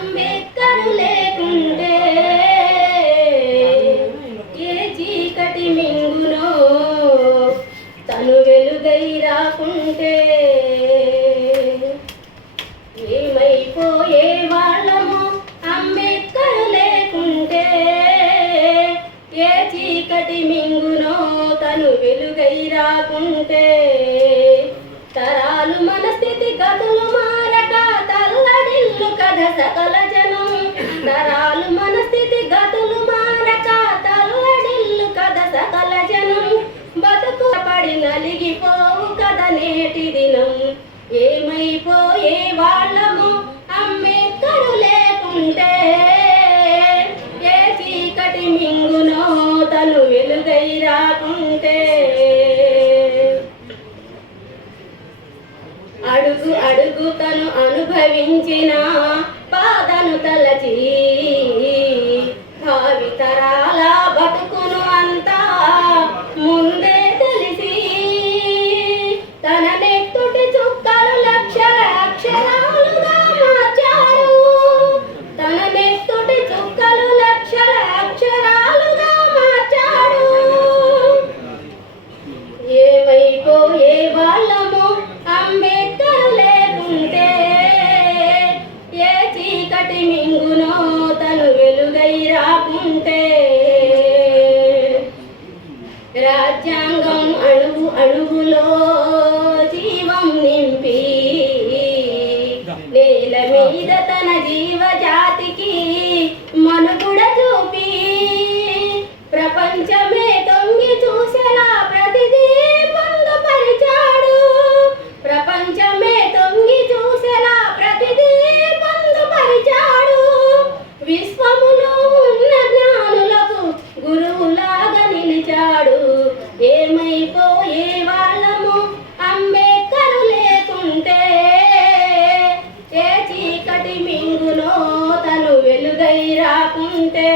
అంబేద్కర్ లేకుంటే ఏ చీకటి మింగునో తను వెలుగై రాకుంటే. ఏమైపోయే వాళ్ళము అంబేద్కర్ లేకుంటే? ఏ చీకటి మింగునో తను వెలుగై రాకుంటే? తరాలు మన స్థితి కథ సకల జనం తరాలు మన స్థితి గతులు మారక తల్లడిల్లు కథ సకల జనం బతుకు పడి నలిగిపోవు కథ నేటి దినం. ఏమైపోయే వాళ్ళము అంబేద్కరు లేకుంటే? ఏ చీకటి మింగునో తను వెలుగై రాకుంటే? అడుగు అడుగు తను అనుభవించిన బాధను తలచి చీకటి మింగునో తను వెలుగై రాకుంటే రాజ్యాంగం అణువు అణువులో ఉంటే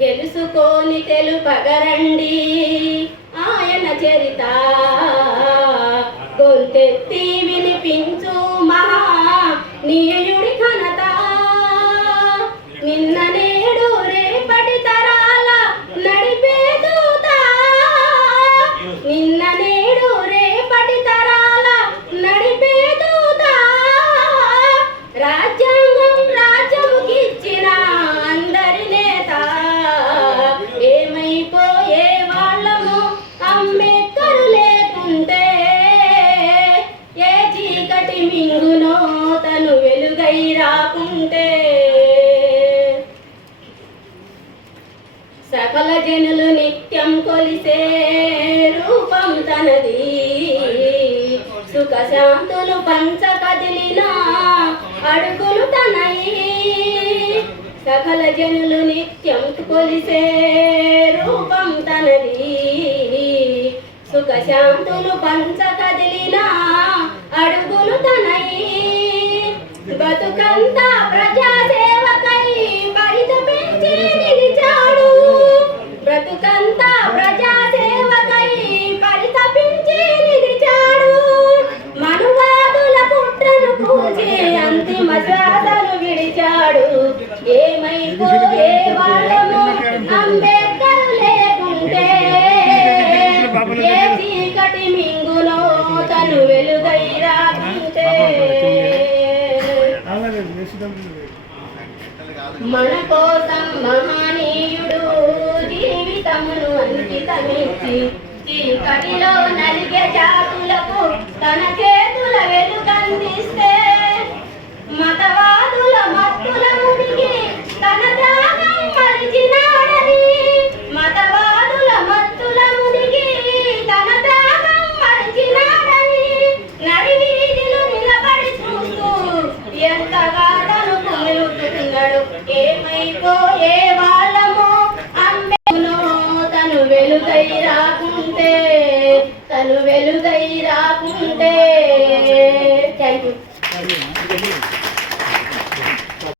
తెలుసుకొని తెలుపగరండి. ఆయన చరిత గొంతెత్తి వినిపించు మహా నీయ ఉంటే సకల జనులు నిత్యం కొలిసే రూపం తనది. సుఖ శాంతులు పంచ కదిలిన అడుగులు తనయి. సకల జనులు నిత్యం కొలిసే రూపం తనది. సుఖ శాంతులు పంచ కుట్రను కూచి అంతిమ శ్వాసను విడిచాడు. ఏమైపోయే వాళ్ళము? అంబేద్కర్ లేకుంటే ఏ చీకటి మింగులో తను వెలుగై రాకుంటే. మన కోసం మహనీయుడు జీవితమును అంకితమిచ్చి చీకటిలో నలిగే జాతులకు రాకుంటే తను వెలుగై రాకుంటే.